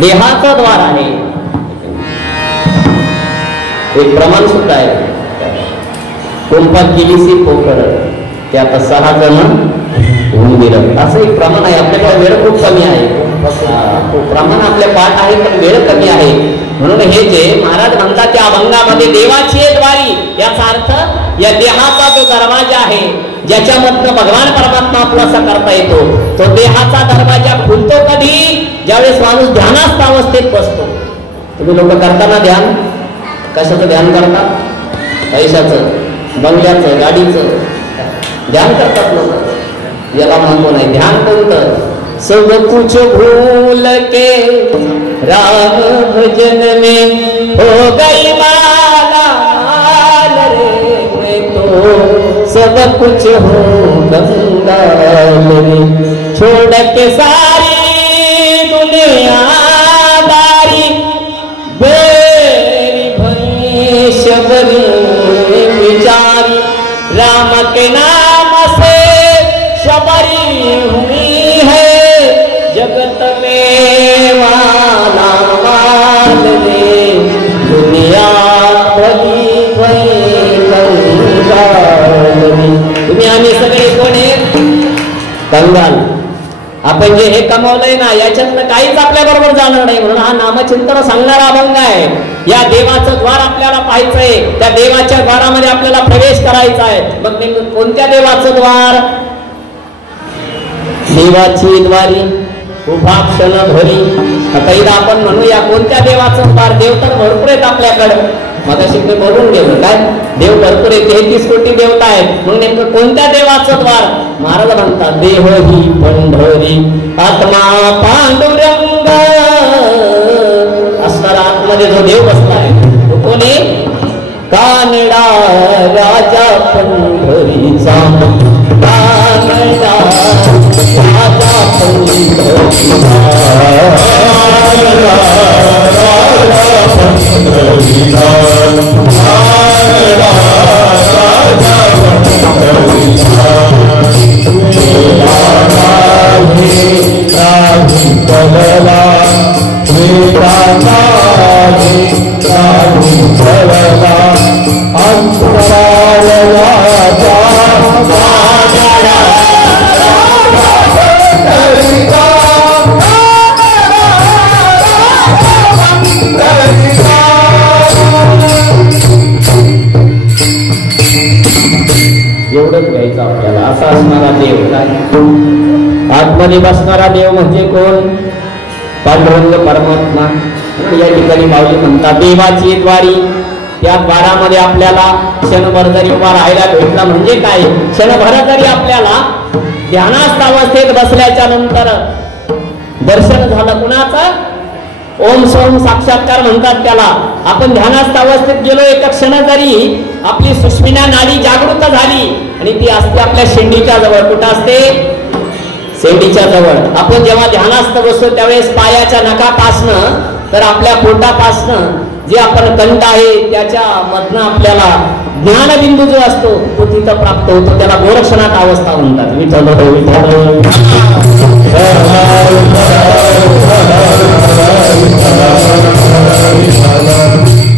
देहाचा द्वार आहे. एक प्रमाण सुद्धा आहे, कुंपात गेलीसी पोकळ त्यात 6 जण होऊन गेलं, असं एक प्रमाण आहे. आपल्याकडे वेळ खूप कमी आहे, प्रमाण आपल्या पाठ आहे पण वेळ कमी आहे. म्हणून हे जे महाराज म्हणतात त्या अभंगामध्ये देवाची द्वारी, याचा अर्थ या देहाचा जो दरवाजा आहे ज्याच्यामधनं भगवान परमात्मा आपलासा करता येतो, तो देहाचा दरवाजा खुलतो कधी? ज्यावेळेस माणूस ध्यानास्थ अवस्थेत बसतो. तुम्ही लोक करताना ध्यान, कशाचं ध्यान करतात? पैशाचं, बंगल्याचं, गाडीचं ध्यान करतात लोक. याला म्हणतो नाही ध्यान कोणतं? सब कुछ भूल के राम भजन में हो गई माला माल रे, मैं तो सब कुछ हो कंगाल रे, छोड़ के सारी दुनियादारी बेरी भई शबरी विचारी, राम के नाम से शबरी हुई है जगत में वाला माल रे, दुनिया भली भई कंगाल रे. तुम्ही आम्ही सगळे कोण आहेत? कंगाल. आपण जे हे कमावलंय ना याच्यातनं काहीच आपल्या बरोबर जाणार नाही. म्हणून हा नामचिंतन सांगणारा अभंग आहे. या देवाचं द्वार आपल्याला पाहायचंय, त्या देवाच्या द्वारामध्ये आपल्याला प्रवेश करायचा आहे. मग नेमकं कोणत्या देवाचं द्वार? देवाची द्वारी उभा क्षण भरी. आता आपण म्हणूया कोणत्या देवाचं द्वार? देव तर भरपूर आहेत आपल्याकडं, मगाशी मी बोलून गेलो काय, देव भरपूर आहे, 33 कोटी देवता आहेत. म्हणून नेमकं कोणत्या देवाचं द्वार? महाराज म्हणतात देह ही पंढरी आत्मा पांडुरंग. असणारा आतमध्ये जो देव बसलाय तो कोणी? कानडा राजा पंढरीचा, कानडा राजा पंढरीचा, राजा पंढरीचा, कानडा राजा पंढरीचा. कलला वेदांता कलला अंतराळला एवढंच घ्यायचं आपल्याला. असा असणारा देव काय? आतमध्ये बसणारा देव म्हणजे कोण? पांडुरंग परमात्मा. या ठिकाणी माऊली म्हणतात देवाची द्वारी, त्या द्वारामध्ये आपल्याला क्षणभर जरी उभा राहायला भेटला म्हणजे काय? क्षणभर जरी आपल्याला ध्यानास्थ अवस्थेत बसल्याच्या नंतर दर्शन झालं कुणाचं? ओम सोम साक्षात्कार म्हणतात त्याला. आपण ध्यानास्थ अवस्थेत गेलो, एक क्षण जरी आपली सुष्मिना नाडी जागृत झाली आणि ती असते आपल्या शेंडीच्या जवळ. कुठं असते? शेंडीच्या जवळ. आपण जेव्हा ध्यानास्थ बसतो त्यावेळेस पायाच्या नखापासनं तर आपल्या पोटापासनं जे आपण कंठ आहे त्याच्या मधनं आपल्याला ज्ञानबिंदू जो असतो तो तिथं प्राप्त होतो. त्याला गोरक्षनाथ अवस्था म्हणतात. विठ्ठल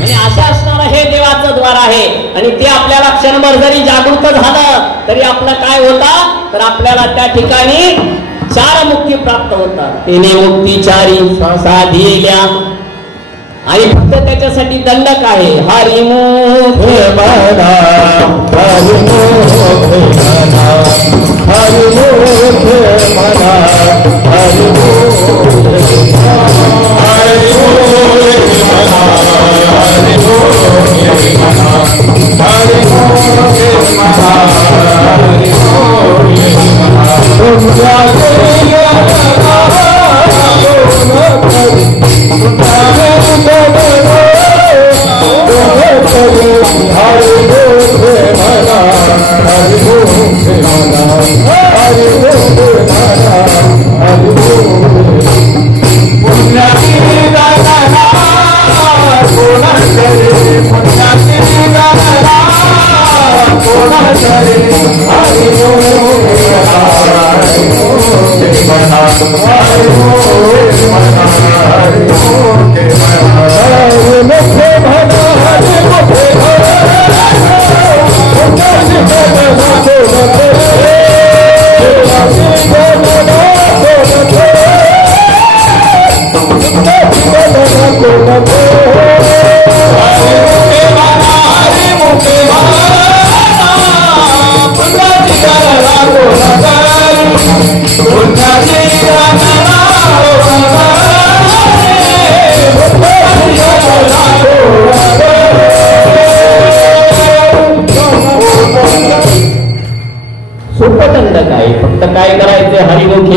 आणि अशा असणारं हे देवाचं द्वार आहे. आणि ते आपल्याला क्षणभर जरी जागृत झालं तरी आपलं काय होतं? तर आपल्याला त्या ठिकाणी 4 मुक्ती प्राप्त होतात. तिने मुक्ती 4 साधिल्या. आणि फक्त त्याच्यासाठी दंडक आहे. हरिमुख म्हणा, हरिमुख म्हणा, हरिमुख म्हणा, हरिमुख हरि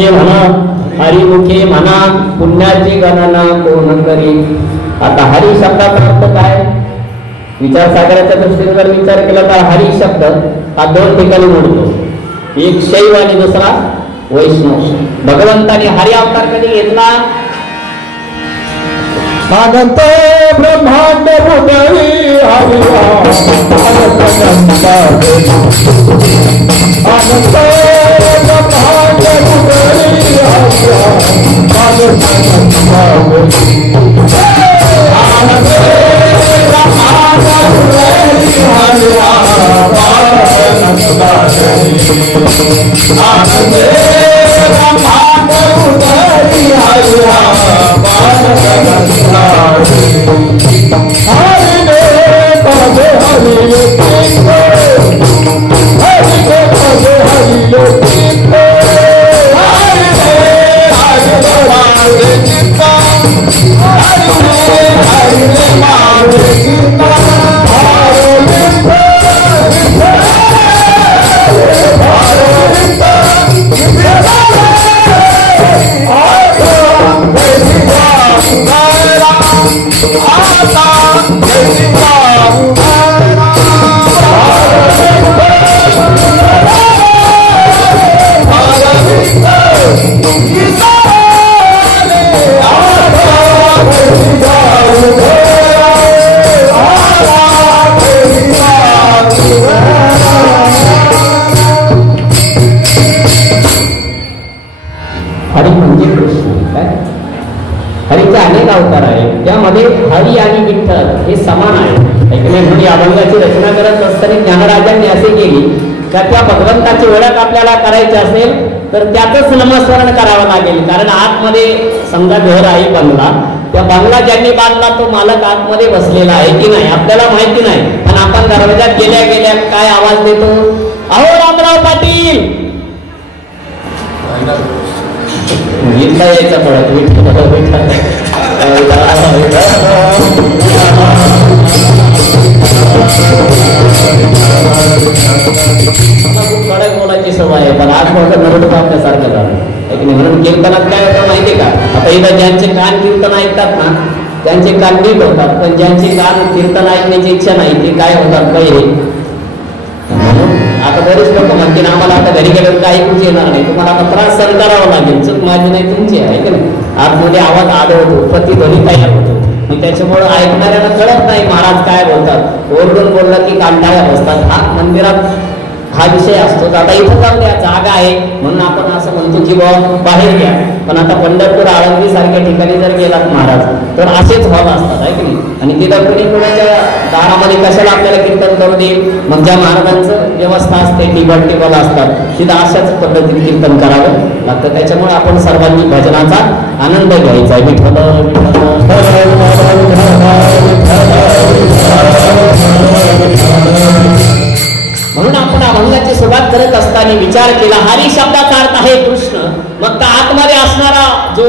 हरिमुखे म्हणा, हरिमुखे म्हणा, पुण्याची गणना कोण करी. आता हरी शब्दाचा अर्थ काय? विचारसागराच्या दृष्टीने जर विचार केला तर हरी शब्द हा दोन ठिकाणी मोडतो, एक शैव आणि दुसरा वैष्णव. भगवंताने हरी अवतार कधी घेतला? अनंत ब्रह्मांड हृदयी हरिया अनंत ब्रह्मांड हृदयी हरिया त्यामध्ये हरी आणि विठ्ठल हे समान आहे. म्हणजे अभंगाची रचना करत असताना ज्ञानराजांनी असे केली का त्या भगवंताची ओळख आपल्याला करायची असेल तर त्याचंच नामस्मरण करावं लागेल. कारण आतमध्ये समजा घर आहे बंगला, त्या बंगला ज्यांनी बांधला तो मालक आतमध्ये बसलेला आहे की नाही आपल्याला माहिती नाही, पण आपण दरवाजात गेल्या गेल्या काय आवाज देतो? अहो रामराव पाटील, इथला यायचा पडत विठ्ठल विठ्ठल खूप कडक बोलायची सवय आहे, पण आज मोठं नरड आपल्यासारखं झालं. म्हणून कीर्तनात काय होतं माहितीये का? आता इथं ज्यांचे कान कीर्तन ऐकतात ना त्यांचे कान नीट होतात, पण ज्यांचे कान कीर्तन ऐकण्याची इच्छा नाही ते काय होतात पहिले. म्हणून आता बरेच लोक म्हणतील आम्हाला आता घरी गेल्यावर काही ऐकूच येणार नाही, तुम्हाला आता त्रास सहन करावा लागेल. चूक माझी नाही तुमची आहे की नाही. आतमध्ये आवाज आढळतो, प्रतिध्वनी तयार होतो, त्याच्यामुळे ऐकणाऱ्यांना कळत नाही महाराज काय बोलतात. ओरडून बोललं की कांटाळ्या बसतात. हा मंदिरात हा विषय असतो. आता इथं जाऊ द्या, जागा आहे म्हणून आपण असं म्हणतो की बाबा बाहेर घ्या, पण आता पंढरपूर आळंदी सारख्या ठिकाणी जर गेलात महाराज तर असेच हॉल असतात आहे की नाही. आणि तिथं कुणी कुणाच्या दारामध्ये कशाला आपल्याला कीर्तन करू देईल. मग ज्या महाराजांचं व्यवस्था असते, टेबल असतात, तिथं अशाच पद्धतीने कीर्तन करावं लागतं. त्याच्यामुळे आपण सर्वांनी भजनाचा आनंद घ्यायचा आहे. म्हणून आपण अभंगाची सुरुवात करत असताना विचार केला हरी शब्दाचा अर्थ आहे कृष्ण. मग त्या आतमध्ये असणारा जो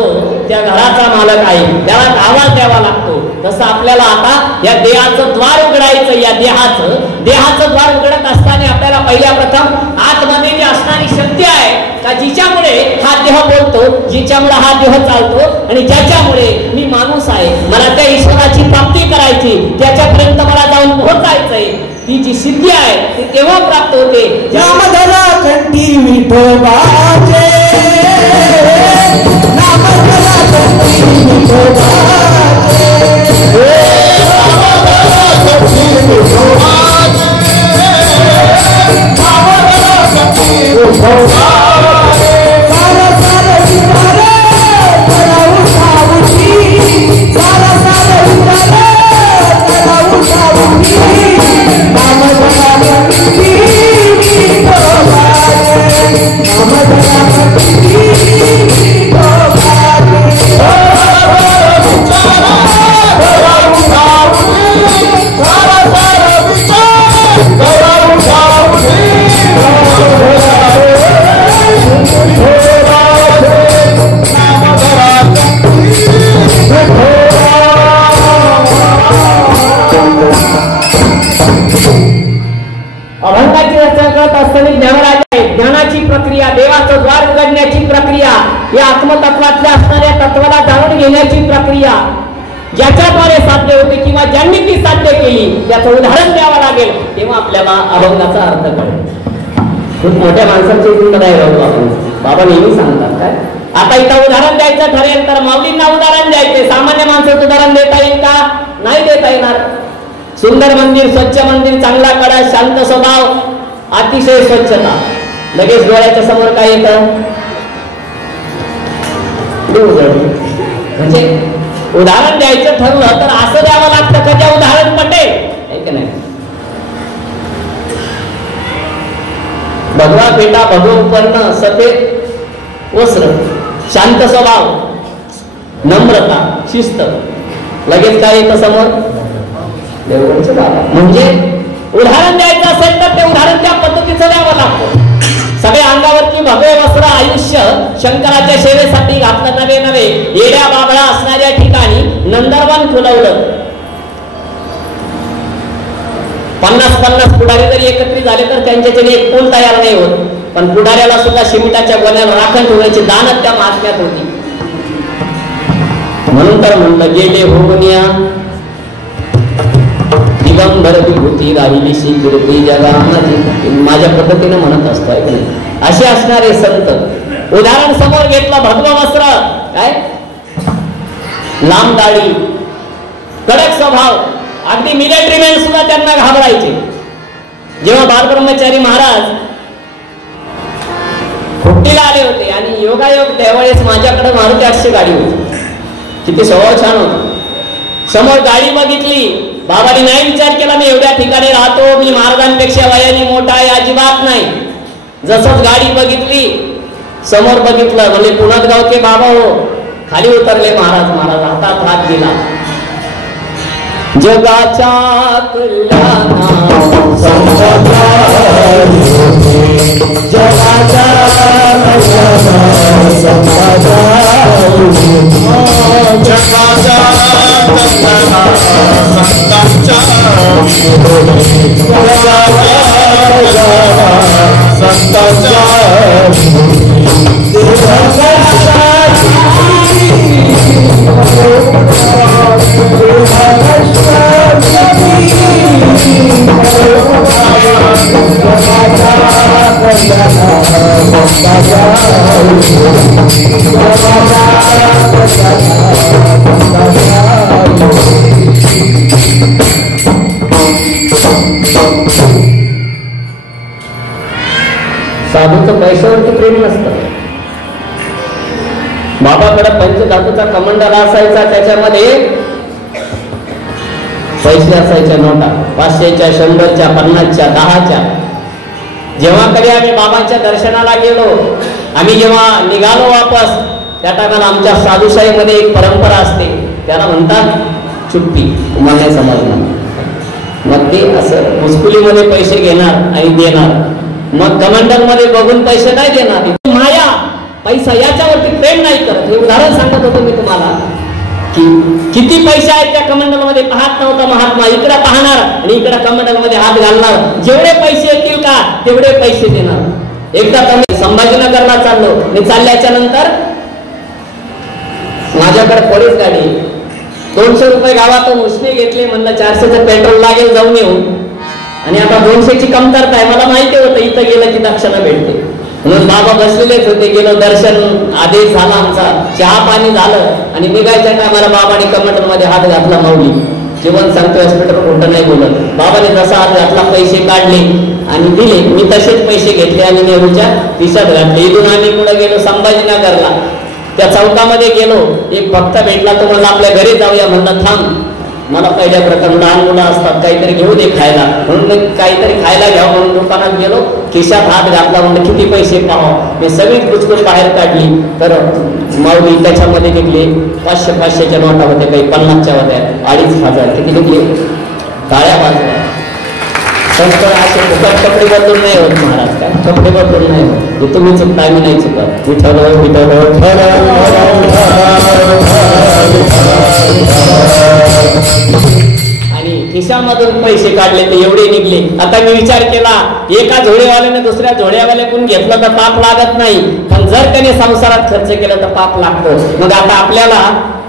त्या घराचा मालक आहे त्याला आवाज द्यावा लागतो. तसं आपल्याला आता या देहाचं द्वार उघडायचं. या देहाचं द्वार उघडत असताना आपल्याला पहिल्या प्रथम आतमध्ये जी असणारी शक्ती आहे का जिच्यामुळे हा देह बोलतो, जिच्यामुळे हा देह चालतो आणि ज्याच्यामुळे मी माणूस आहे, मला त्या ईश्वराची प्राप्ती करायची, त्याच्यापर्यंत मला जाऊन पोहोचायचंय, ती जी सिद्धी आहे ती केव्हा प्राप्त होते? नामधरा कंठी विठोबाचे, नामधरा कंठी विठोबाचे, नामधरा कंठी विठोबाचे, नामधरा कंठी विठोबाचे, सारा सारा विचारे करावं सावधी, सारा सारा विचारे करावं सावधी, नामधरा कंठी विठोबाचे, नामधरा ज्याच्याद्वारे साध्य होते किंवा ज्यांनी ती साध्य केली त्याचं उदाहरण द्यावं लागेल, तेव्हा आपल्याला अभंगाचा अर्थ कळेल. खूप मोठ्या माणसांचे नाही राहतो आपण. बाबा नेहमी सांगतात काय, आता इथं उदाहरण द्यायचं ठरेल तर माऊलींना उदाहरण द्यायचे. सामान्य माणसाचं उदाहरण देता येईल का? नाही देता येणार. सुंदर मंदिर, स्वच्छ मंदिर, चांगला कडा, शांत स्वभाव, अतिशय स्वच्छता, लगेच डोळ्याच्या समोर काय येतं? म्हणजे उदाहरण द्यायचं ठरलं तर असं द्यावं लागतं का त्या उदाहरण पटेल, आहे की नाही? भगवा पेटा भगवपर्ण सफेद वस्त्र, शांत स्वभाव, नम्रता, शिस्त, लगेच काय येतं समोर? देवगडचे बाबा. म्हणजे उदाहरण द्यायचं असेल तर ते उदाहरण त्या पद्धतीचं द्यावं लागतं. सगळ्या अंगावरची भगवे वस्त्र आयुष्य शंकराच्या सेवेसाठी घातलं नवे येड्या बाबळा असणाऱ्या ठिकाणी नंदनवन फुलवलं. 50-50 पुढारी जरी एकत्रित झाले तर त्यांच्याच्याने एक पूल तयार नाही होत. पण पुढाऱ्याला सुद्धा शिमिटाच्या गोण्याला राखण ठेवण्याची दानत त्या महात्म्यात होती. म्हणून तर म्हणलं गेले होऊनिया दिगंबर विभूती राहिली कीर्ती जगामध्ये. माझ्या पद्धतीने म्हणत असतो आहे की नाही? असे असणारे संत उदाहरण समोर घेतलं. भगव वस्त्र, काय लांब दाढी, कडक स्वभाव, अगदी मिलिटरी मॅन सुद्धा त्यांना घाबरायचे. जेव्हा बालब्रह्मचारी महाराज खुट्टीला आले होते आणि योगायोग त्यावेळेस माझ्याकडे मारुती 800 गाडी होती. किती स्वभाव छान होता. समोर गाडी बघितली, बाबांनी नाही विचार केला मी एवढ्या ठिकाणी राहतो, मी महाराजांपेक्षा वयाने मोठा आहे, अजिबात नाही. जसंच गाडी बघितली, समोर बघितलं, म्हणजे पुण्यात गावचे बाबा हो. खाली उतरले महाराज. महाराज हातात हात दिला. जगाच्या कल्याणा साधूचं पैशावरती प्रेम नसतं. बाबाकडे पंचधातूचा कमंडल असायचा, त्याच्यामध्ये पैसे असायच्या नोटा, 500च्या, 100च्या, 50च्या, 10च्या. जेव्हा कधी आम्ही बाबांच्या दर्शनाला गेलो, आम्ही जेव्हा निघालो वापस, त्या टायमाला आमच्या साधुशाहीमध्ये एक परंपरा असते, त्याला म्हणतात चुप्पी. तुम्हाला नाही समजणार. मग ते असं मुस्कुलीमध्ये पैसे घेणार आणि देणार. मग कमंडल मध्ये बघून पैसे नाही देणार. माया, पैसा याच्यावरती प्रेम नाही करत. हे उदाहरण सांगत होतो मी तुम्हाला की किती पैसे आहेत त्या कमंडल मध्ये पाहत नव्हता महात्मा. इकडे पाहणार आणि इकडे कमंडल मध्ये हात घालणार. जेवढे पैसे येतील का तेवढे पैसे देणार. एकदा मी संभाजीनगरला चाललो. मी चालल्याच्या नंतर माझ्याकडे पोलीस गाडी, 200 रुपये गावातून उसने घेतले. म्हणलं 400चं पेट्रोल लागेल, जाऊन येऊ. आणि आता 200ची कमतरता आहे. मला माहिती होतं इथं गेलं की दक्षिणा भेटते. म्हणून बाबा बसलेलेच होते. गेलो, दर्शन आदेश झाला आमचा, चहा पाणी झालं आणि निघायच्या टायमाला बाबाने कमंडल मध्ये हात घातला. माऊली जीवन सांगतो, हॉस्पिटल खोटं नाही बोलत. बाबाने जसा हात घातला, पैसे काढले आणि दिले. मी तसेच पैसे घेतले आणि नेहरूच्या खिशात घातले. इथून आम्ही पुढे गेलो संभाजीनगरला. त्या चौकामध्ये गेलो. एक भक्त भेटला. तो म्हणला आपल्या घरी जाऊया. म्हणलं थांब, मला पहिल्या प्रकारे लहान मुलं असतात, काहीतरी घेऊ दे खायला. म्हणून काहीतरी खायला घ्यावं म्हणून दुकानात गेलो. खिशात हात घातला. म्हणलं किती पैसे पाहावं. मी सगळी कुचकुच बाहेर काढली. तर माऊली त्याच्यामध्ये निघले 500-500च्या नोटा होत्या, काही 50च्या होत्या, 2,500. किती निघले? काळ्या बाजूला. असे फुकट कपडे बदलून नाही होत महाराज. काय कपडे बदलून नाही होत. जे तुम्ही चुकता, आम्ही नाही चुकत. आणि खिशामधून पैसे काढले ते एवढे निघले. आता मी विचार केला, एका झोळेवाल्याने दुसऱ्या झोळेवाल्याकडून घेतलं तर पाप लागत नाही, पण जर त्याने संसारात खर्च केला तर पाप लागतो. मग आता आपल्याला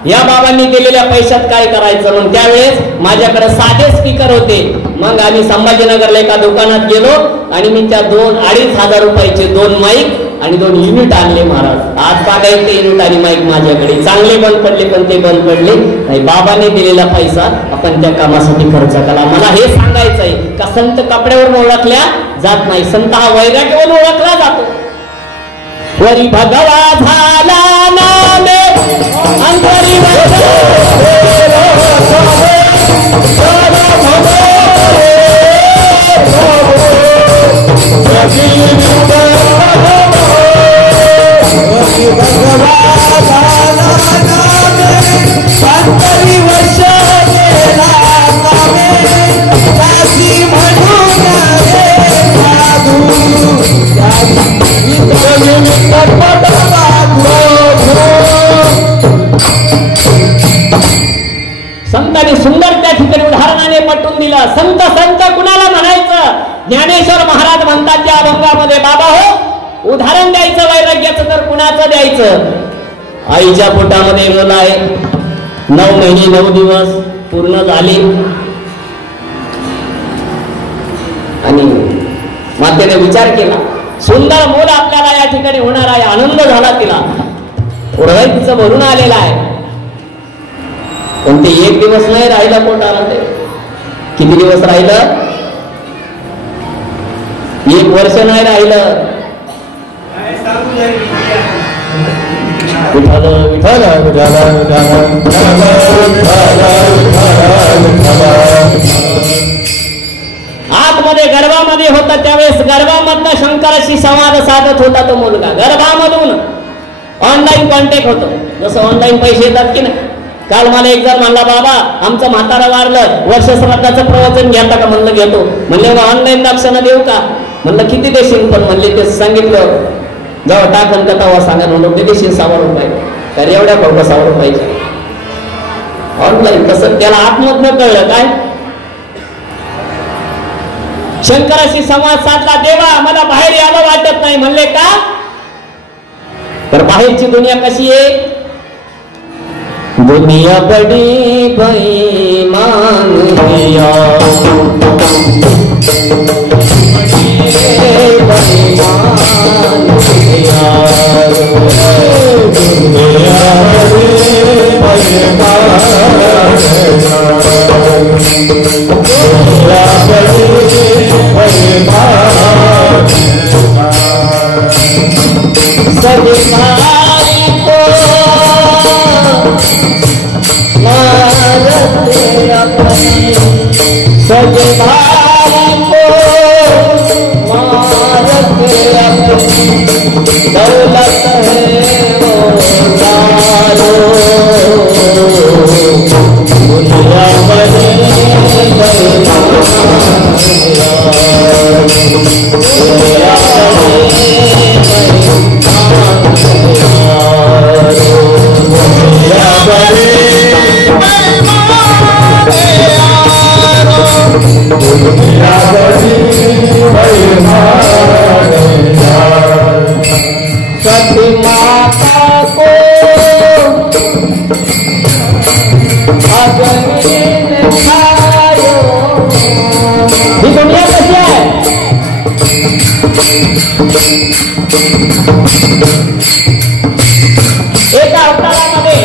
या बाबांनी दिलेल्या पैशात काय करायचं. मग त्यावेळेस माझ्याकडे साधे स्पीकर होते. मग आम्ही संभाजीनगरला एका दुकानात गेलो आणि मी त्या 2-2.5 रुपयाचे 2 माईक आणि 2 युनिट आणले महाराज. आज बागायचे युनिट आणि माईक माझ्याकडे चांगले बंद पडले, पण ते बंद पडले नाही. बाबांनी दिलेला पैसा आपण त्या कामासाठी खर्च केला. मला हे सांगायचंय का संत कपड्यावरून ओळखल्या जात नाही, संत हा वैराग्यावरून ओळखला जातो. वरी भगवा झाला नामे अंतरी संतांनी सुंदर त्या ठिकाणी उदाहरणाने पटवून दिलं. संत संत कुणाला म्हणायचं. ज्ञानेश्वर महाराज म्हणतात त्या अभंगामध्ये, बाबा हो उदाहरण द्यायचं वैराग्याचं तर कुणाचं द्यायचं. आईच्या पोटामध्ये मुलं आहे, 9 महिने 9 दिवस पूर्ण झाले आणि मातेने विचार केला सुंदर मूल आपल्याला या ठिकाणी होणार आहे. आनंद झाला तिला, हृदय तिचं भरून आलेलं आहे. पण ते 1 दिवस नाही राहिला पोटाला. ते किती दिवस राहिलं? 1 वर्ष नाही राहिलं. आतमध्ये गर्भामध्ये होता त्यावेळेस गर्भामधनं शंकराशी संवाद साधत होता तो मुलगा. गर्भामधून ऑनलाईन कॉन्टॅक्ट होतो. जसं ऑनलाईन पैसे येतात की नाही. काल मला एक जण म्हणला, बाबा आमचं म्हातारा वारलं, वर्ष श्राद्धाचं प्रवचन घ्या का. म्हणलं घेतो. म्हणले ऑनलाईन दाक्षांना देऊ का. म्हणलं किती देशील. पण म्हणले ते सांगितलं जेव्हा टाकन का तेव्हा सांगा. म्हणून ते देशील 6 रुपये. तर एवढ्या खोटं 6 रुपयाचे ऑनलाईन. तसं त्याला आतमधनं कळलं काय. शंकराशी संवाद साधला. देवा मला बाहेर यावं वाटत नाही. म्हणले का. तर बाहेरची दुनिया कशी आहे. दुनिया बड़ी बेईमान है यार, बेईमान है यार, दुनिया बड़ी बेईमान है यार, दुनिया बड़ी बेईमान सजनाई को सजनाई को मारत अपनी दौलत है वो लालो, दुनिया बड़ी बेईमान दुनिया सती माता को अग्नि में खायो. ही दुनिया कैसी है. एका अवतारामध्ये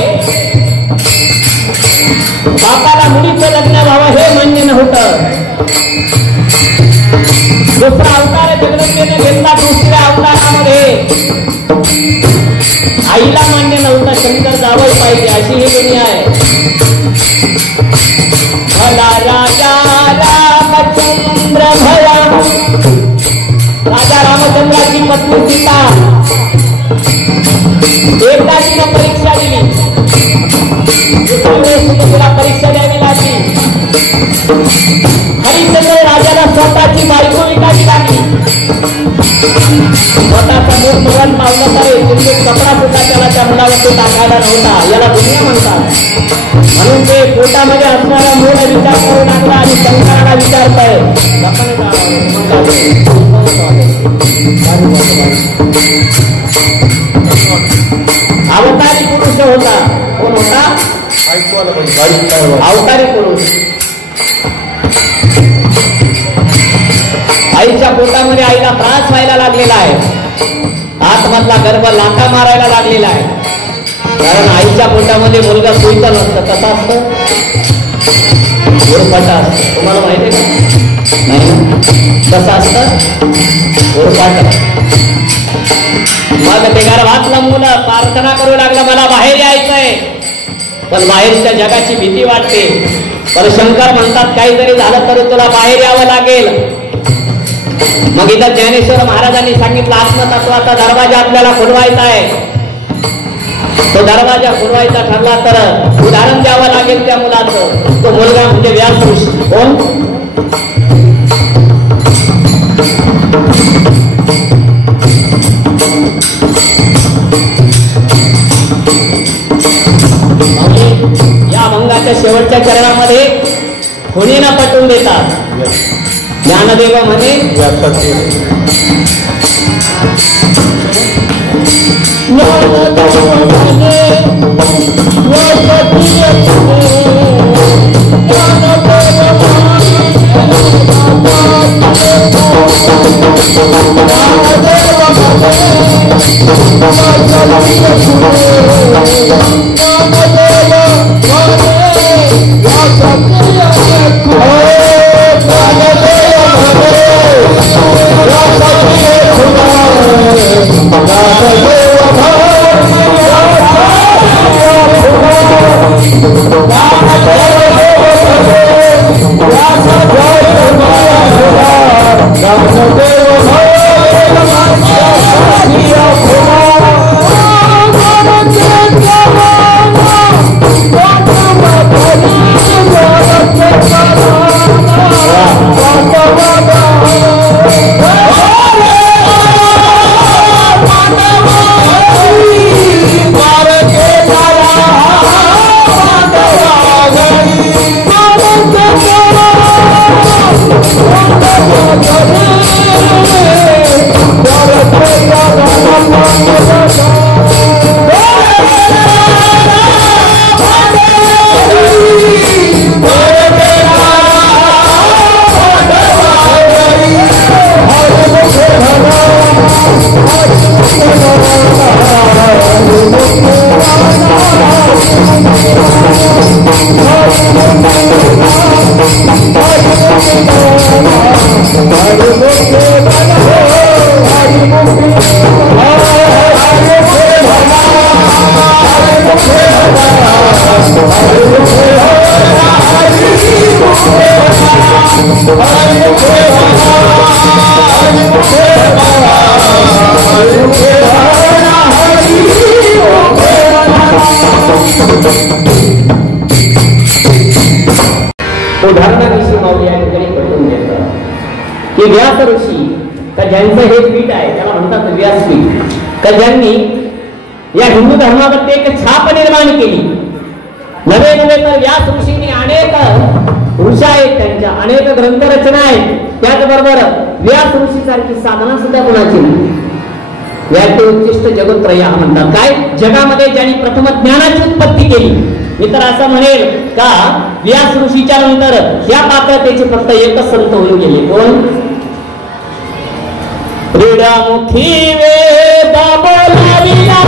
बापाला मुलीचं लग्न व्हावं हे मान्य नव्हतं. दुसरा अवतार जगदंबेने घेतला. दुसऱ्या अवतारामध्ये आईला मान्य नव्हतं. शंकर जावं पाहिजे अशी ही दुनिया आहे. भला राजा रामचंद्र भला. राजा रामचंद्राची पत्नी सीता एकदा तिनं परीक्षा दिली. तिला परीक्षा द्यावी लागली. हरिश्चंद्र राजाला स्वतःची बायको विकावी लागली. स्वतःचा मूळ मरण पावलं तरी तुमचे कपडा सुद्धा त्याला त्या मुलावरती टाकायला नव्हता. याला दुनिया म्हणतात. म्हणून ते पोटामध्ये असणारा मूळ विचार करू लागला आणि शंकराला विचारताय अवतारी पुरुष होता. कोण होता? अवतारी पुरुष. आईच्या पोटामध्ये आईला त्रास व्हायला लागलेला आहे. आतमधला गर्भ लाथा मारायला लागलेला आहे. कारण आईच्या पोटामध्ये मुलगा सुईचा नसतं. कसा असतं? उरफाटा असतं. तुम्हाला माहिती आहे का? नाही. कसं असतं? उरफाटा. मग ते गर्भातलं मुलं प्रार्थना करू लागलं, मला बाहेर यायचंय. पण बाहेरच्या जगाची भीती वाटते. पण शंकर म्हणतात काही जरी झालं तरी तुला बाहेर यावं लागेल. मग इथं ज्ञानेश्वर महाराजांनी सांगितलं आत्मतत्वाचा दरवाजा आपल्याला खुलवायचा आहे. तो दरवाजा खुलवायचा ठरला तर उदाहरण द्यावं लागेल त्या मुलाचं. तो मुलगा म्हणजे व्यास ऋषी. कोण? या अभंगाच्या शेवटच्या चरणामध्ये खुणीनं पटवून देतात. ज्ञानदेव म्हणे उदाहरणाविषयी माऊली या ठिकाणी पटवून देतात की व्यास ऋषी का ज्यांचं हे पीठ आहे त्याला म्हणतात व्यासपीठ, का ज्यांनी या हिंदू धर्मामध्ये एक छाप निर्माण केली. नवे नवे तर व्यास ऋषींनी अनेक ऋषा आहेत, त्यांच्या अनेक ग्रंथरचना आहेत. त्याचबरोबर व्यास ऋषी सारखी साधना सुद्धा कुणाची व्याप्ती उच्चिष्ट जगत्रय म्हणतात. काय? जगामध्ये ज्यांनी प्रथम ज्ञानाची उत्पत्ती केली. मी तर असं म्हणेल का व्यास ऋषीच्या नंतर या पात्रतेचे फक्त एकच संत होऊन गेले. कोण? क्रीडामुखी वेद बोलाविला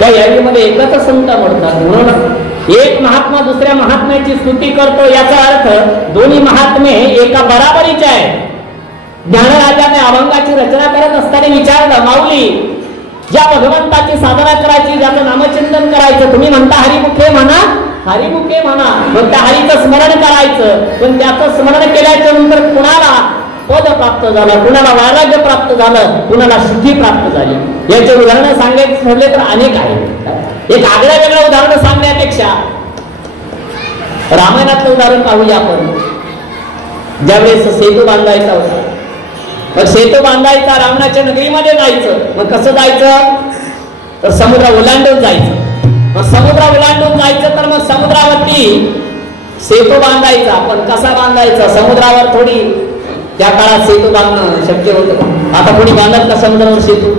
त्या यादीमध्ये एकच संत म्हणतात. म्हणून एक महात्मा दुसऱ्या महात्म्याची स्तुती करतो याचा अर्थ दोन्ही महात्मे एका बराबरीचे आहेत. ज्ञानराजाने अभंगाची रचना करत असताना विचारलं, माऊली ज्या भगवंताची साधना करायची, ज्याचं नामचिंतन करायचं. तुम्ही म्हणता हरिमुखे म्हणा, हरिमुखे म्हणा, मग त्या हरीचं स्मरण करायचं. पण त्याचं स्मरण केल्याच्या नंतर कुणाला पद प्राप्त झालं, कुणाला वैराग्य प्राप्त झालं, कुणाला शुद्धी प्राप्त झाली. याचे उदाहरण सांगायचे ठरले तर अनेक आहेत. एक आगळ्या वेगळं उदाहरण सांगण्यापेक्षा रामायणातलं उदाहरण पाहूया आपण. ज्यावेळेस सेतू बांधायचा होता, मग सेतू बांधायचा, रावणाच्या नगरीमध्ये जायचं. मग कसं जायचं तर समुद्र ओलांडून जायचं. मग समुद्र ओलांडून जायचं तर मग समुद्रावरती सेतू बांधायचा. पण कसा बांधायचा? समुद्रावर थोडी त्या काळात सेतू बांधणं शक्य होतं. आता कोणी बांधत का समुद्रावर सेतू?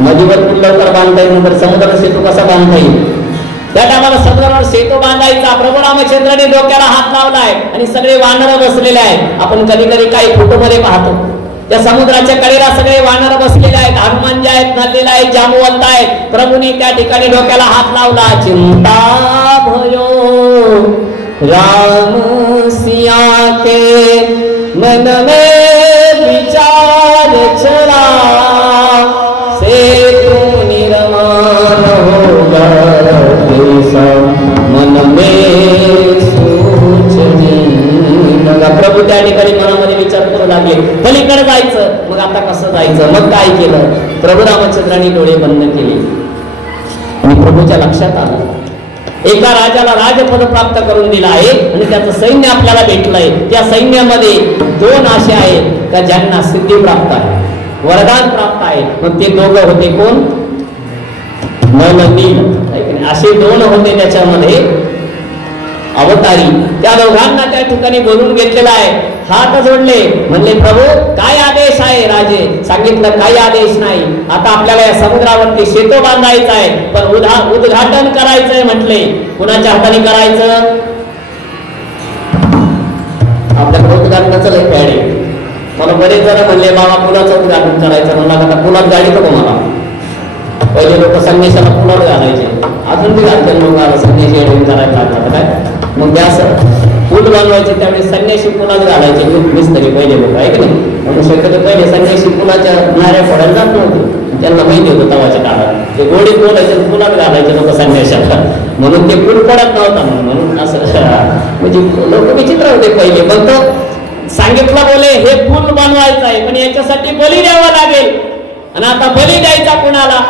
नदीवर पूल लवकर बांधता येईल, नंतर समुद्रावर सेतू कसा बांधता येईल? त्या टायमाला समुद्रावर सेतू बांधायचा. प्रभू रामचंद्राने डोक्याला हात लावलाय आणि सगळे वानर बसलेले आहेत. आपण कधी कधी काही फोटो मध्ये पाहतो, त्या समुद्राच्या कडेला सगळे वानर बसलेले आहेत. हनुमानजी आहेत, नंदीला आहेत, जांबुवंत आहेत. प्रभूने त्या ठिकाणी डोक्याला हात लावला. चिंता भयो राम सिया के मन में विचार चला, सेतु निर्माण होगा मन में सोचनी. प्रभू त्या ठिकाणी मनामध्ये विचार करू लागले, पलीकडे जायचं. मग आता कसं जायचं? मग काय केलं? प्रभू रामचंद्रांनी डोळे बंद केले आणि प्रभूच्या लक्षात आलं एका राजाला राजपद प्राप्त करून दिला आहे आणि त्याचं सैन्य आपल्याला भेटलंय. त्या सैन्यामध्ये 2 असे आहेत का ज्यांना सिद्धी प्राप्त आहे, वरदान प्राप्त आहे. मग ते दोघं होते कोण? नल नील. असे 2 होते त्याच्यामध्ये अवतारी. त्या दोघांना त्या ठिकाणी बोलून घेतलेला आहे. हात जोडले, म्हणले प्रभू काय आदेश आहे? राजे सांगितलं काही आदेश नाही. आता आपल्याला या समुद्रावरती सेतू बांधायचा आहे, पण उद्घाटन करायचंय म्हटले. कुणाच्या हाताने करायचं? आपल्याकडे उद्घाटनाचं लय फॅड आहे. मला बरेच जण म्हणले बाबा पुलाचं उद्घाटन करायचं. म्हणला आता पुलात गाडी नको मला. पहिले लोक संन्यासाला पुलात घालायचे, अजून बी घालते लोक संन्याशी एडिंग करायला लागतात काय. मग ते असं पूल बांधवायचे त्यावेळेस संन्याशी पुलात घालायचे मिस्त्री पहिले लोक, आहे की नाही. म्हणून शक्यतो पहिले संन्याशी पुलाच्या नाऱ्या फोडायला जात नव्हते. त्यांना माहिती होतं तवाच्या काळात ते गोडीत बोलायचे, पुलात घालायचे लोक संन्याशाला. म्हणून ते पूल पडत नव्हता. म्हणून असं म्हणजे लोक विचित्र होते पहिले. पण तो सांगितलं बोले हे पूल बनवायचं आहे, पण याच्यासाठी बली द्यावं लागेल. आणि आता बली द्यायचा कुणाला?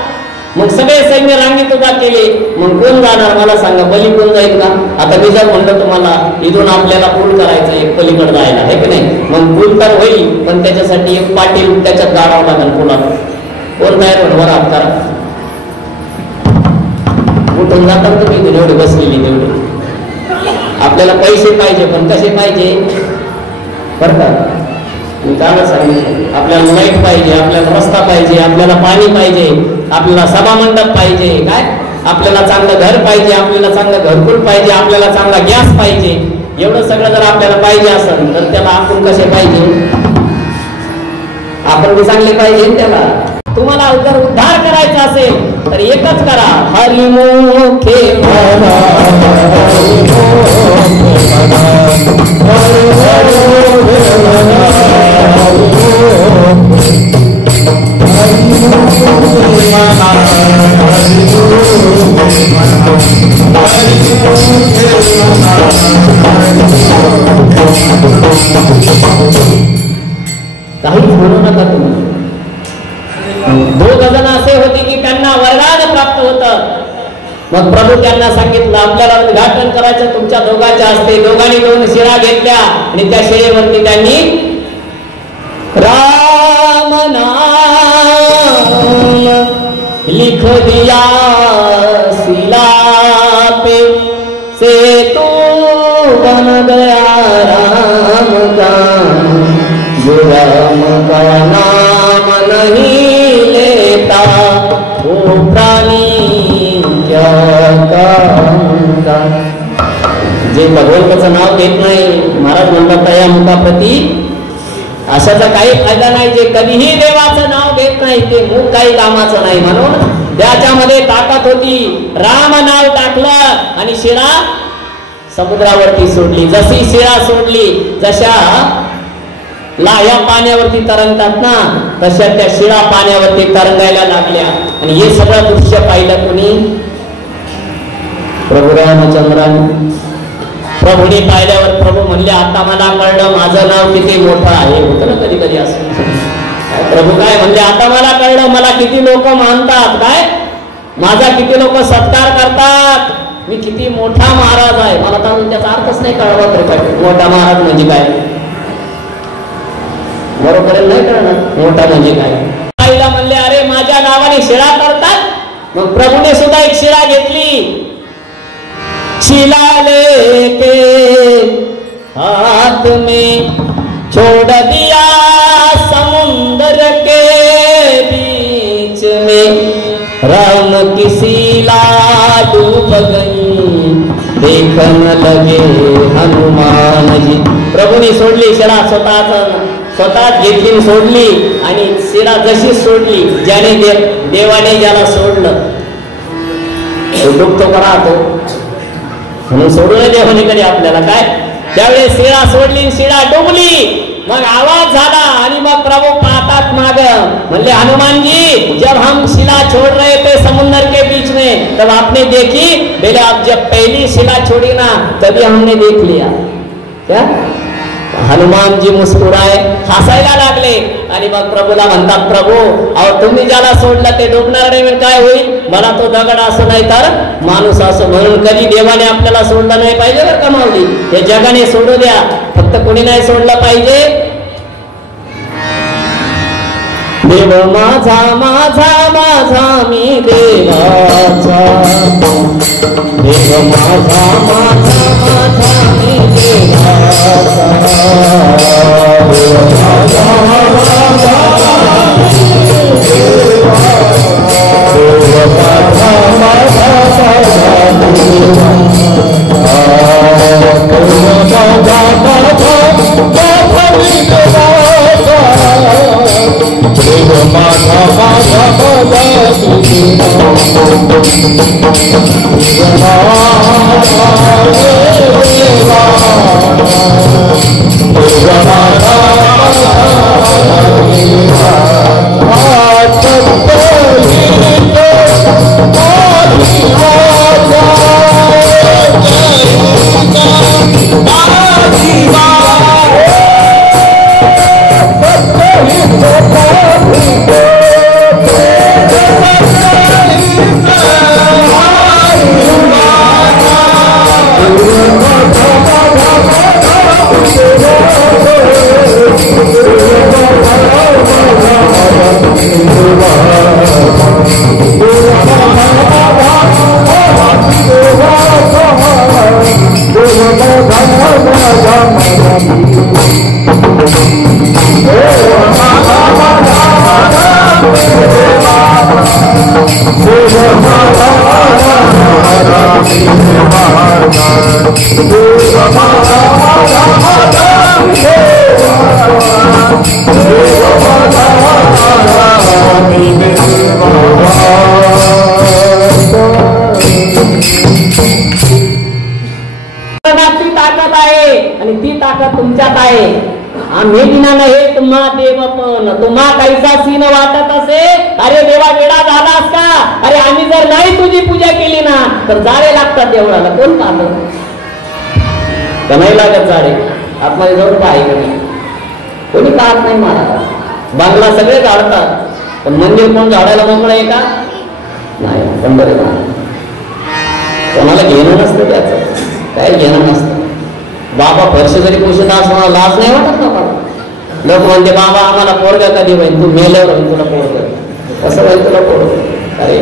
मग सगळे सैन्य रांगेत उभा केले. मग कोण जाणार मला सांगा? बली कोण जाईल का? आता मी जर म्हणलं तुम्हाला इथून आपल्याला पूल करायचं एक पलीकडे जायला, आहे की नाही. मग पूल तर होईल, पण त्याच्यासाठी एक पाटील त्याच्यात गाडावं लागेल पुलात. कोण तयार होणार? वर हात करा. उठून जातात तुम्ही जेवढी बसलेली तेवढी. आपल्याला पैसे पाहिजे, पण कसे पाहिजे बरं का? मी कालच सांगितलं, आपल्याला लाईट पाहिजे, आपल्याला रस्ता पाहिजे, आपल्याला पाणी पाहिजे, आपल्याला सभामंडप पाहिजे, काय आपल्याला चांगलं घर पाहिजे, आपल्याला चांगलं घरकुल पाहिजे, आपल्याला चांगला गॅस पाहिजे. एवढं सगळं जर आपल्याला पाहिजे असेल तर त्याला आपण कसे पाहिजे? आपण बी चांगले पाहिजे त्याला. तुम्हाला जर उद्धार करायचा असेल तर एकच करा, हरिमुखे काहीच म्हणू नका तुम्ही. 2 जण असे होते की त्यांना वरदान प्राप्त होतं. मग प्रभू त्यांना सांगितलं आपल्याला उद्घाटन करायचं तुमच्या दोघांच्या हस्ते. दोघांनी 2 शिळा घेतल्या आणि त्या शिळेवरती त्यांनी राम नाम लिख दिया शिला पे, सेतु बन गया राम का. जो राम का नाम नहीं लेता वो प्राणी क्या काम का. जे भगवंताचं नाव घेत नाही, महाराज म्हणतात या मुखाप्रती अशाचा काही फायदा नाही. जे कधीही देवाचं नाव घेत नाही ते मुख काही कामाचं नाही. म्हणून त्याच्यामध्ये ताकद होती. राम नाव टाकलं आणि शिळा समुद्रावरती सोडली. जशी शिळा सोडली, जशा लाह्या पाण्यावरती तरंगतात ना, तशा त्या शिळा पाण्यावरती तरंगायला लागल्या. आणि हे सगळं दृश्य पाहिलं कोणी? प्रभू रामचंद्राने. प्रभूने पाहिल्यावर प्रभू म्हणले, आता मला कळलं माझं नाव किती मोठं आहे. होतं ना कधी कधी असं. प्रभू काय म्हणले, आता मला कळलं मला किती लोक मानतात, काय माझा किती लोक सत्कार करतात, मी किती मोठा महाराज आहे. मला तर त्याचा अर्थच नाही कळवा तरी काय मोठा महाराज म्हणजे काय. बरोबर नाही कळणार मोठा म्हणजे काय. आईला म्हणले, अरे माझ्या नावाने शिळा करतात. मग प्रभूने सुद्धा एक शिळा घेतली. शिला लेके हाथ में छोड़ दिया समुंदर के बीच में, राम की शिला डूब गई देखने लगे हनुमान जी. प्रभूने सोडली शिळा, स्वतःच घेतली सोडली. आणि शिळा जशी सोडली, ज्याने देवाने ज्याला सोडलं तो डुबतो का राहतो, म्हणून सोडून देवाने कधी आपल्याला काय. त्यावेळेस शिळा सोडली, शिळा डुबली. मग आवाज झाला आणि मग प्रभू पाहतात माग, म्हणले हनुमान जी जब हम शिला छोड़ रहे थे समुद्र के बीच में तब आपने देखी. बोले आप जब पहली शिला छोड़ी ना तभी हमने देख लिया. क्या? हनुमान जी मुस्कुराए, हसायला लागले. आणि मग प्रभूला म्हणतात, प्रभू अहो तुम्ही ज्याला सोडलं ते डुबणार नाही, काय होईल. मला तो दगड असं नाही तर माणूस असं. म्हणून कधी देवाने आपल्याला सोडलं नाही पाहिजे बरं का माऊली. हे जगाने सोडू द्या, फक्त कोणी नाही सोडलं पाहिजे. देव माझा माझा माझा मी देवाचा, देव माझा माझा माझा मी देवाचा, देव माझा माझा देव माझा तुमच्यात आहे. आम्ही दिना नाही तुम्हा देव पण तुम्हा कैसा सीन वाटत असे. अरे देवा वेडा झालास का. अरे आम्ही जर नाही तुझी पूजा केली ना तर जाळे लागतात. एवढ्याला कोण पाहत का नाही लागत जाळे. आतमध्ये जाऊन पाहिजे नाही कोणी पाहत नाही. महाराज बांगला सगळे झाडतात पण मंदिर कोण झाडायला मोकळं आहे का नाही. पण बरे कोणाला घेणं नसतं त्याचं काय घेणं नसतं. बाबा वर्ष जरी पोषित असं लाज नाही वाटत ना. लोक म्हणते बाबा आम्हाला पोरगा कधी होईल. तू मेल्यावर होईल तुला पोरग. कसं होईल तुला पोरग. अरे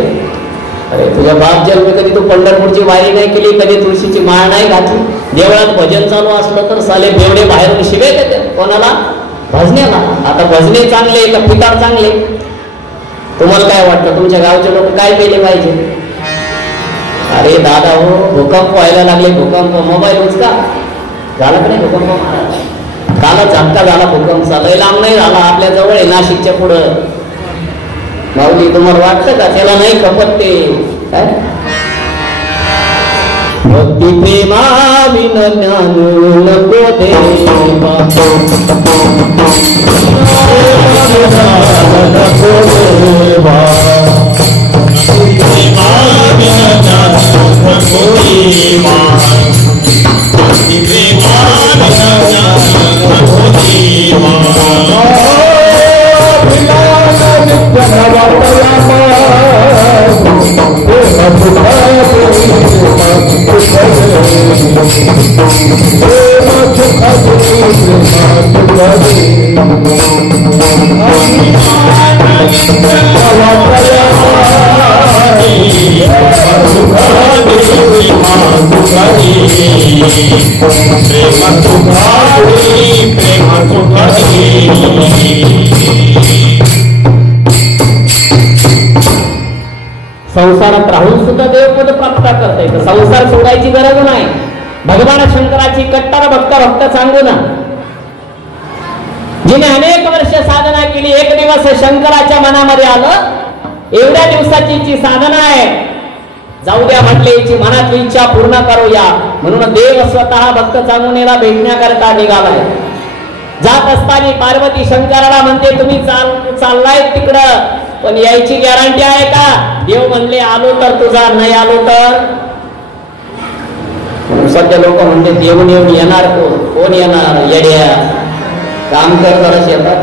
अरे तुझ्या बाप जन्मी कधी तू पंढरपूरची वारी नाही केली. कधी तुळशीची माळ नाही घातली. देवळात भजन चालू असलं तर साले बेवडे बाहेरून शिवे देते कोणाला भजनेला. आता भजने चांगले का पिकार चांगले. तुम्हाला काय वाटतं तुमच्या गावचे लोक काय केले पाहिजे. अरे दादा हो भूकंप व्हायला लागले. भूकंप मोबाईल उचका झाला की नाही. भूकंप महाराज कालच झटका झाला भूकंपचा. लय लांब नाही झाला आपल्या जवळ आहे नाशिकच्या पुढं. माऊली तुम्हाला वाटतं का त्याला नाही खपत ते काय भक्ती प्रेमाविन ज्ञान नको देवा संसारात राहून सुद्धा देवपद प्राप्त करता येतं. संसार सोडायची गरज नाही. भगवान शंकराची कट्टर भक्त सांगू ना, जिने अनेक वर्ष साधना केली, एक दिवस शंकराच्या मनामध्ये आलं, एवढ्या दिवसाची जी साधना आहे, जाऊ द्या म्हटले, याची मनातली इच्छा पूर्ण करूया. म्हणून देव स्वतः भक्त चांगुनेला भेटण्याकरता निघालाय. जात असताना पार्वती शंकराला म्हणते, तुम्ही चाललाय तिकडं, पण यायची गॅरंटी आहे का? देव म्हणले, आलो तर तुझा, नाही आलो तर. सध्या लोक म्हणते देऊन येऊन येणार कोण येणार? येड्या, काम कर जरा शेतात.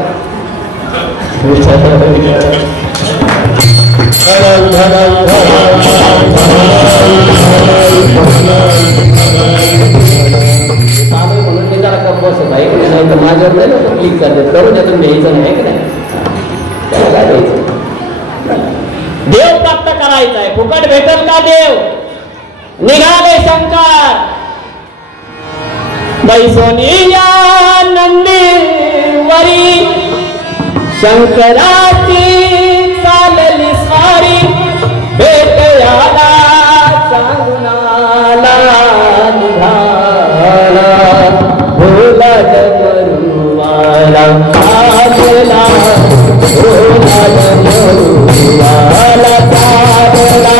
म्हणून मी जरा कप बसत आहे, नाही तर माझ्यावर नाही लोक क्लिक करते, करून यातून घ्यायचं नाही की नाही, त्याला काय द्यायचं? देव प्राप्त करायचा आहे, फुकट भेटल का देव? निघाले शंकर बैसोनिया नंदीवरी, शंकराची चालली स्वारी, भेटयाला चांगुनाला निघाला, भोला डमरुवाला आगला, भोला डमरुवाला चालला,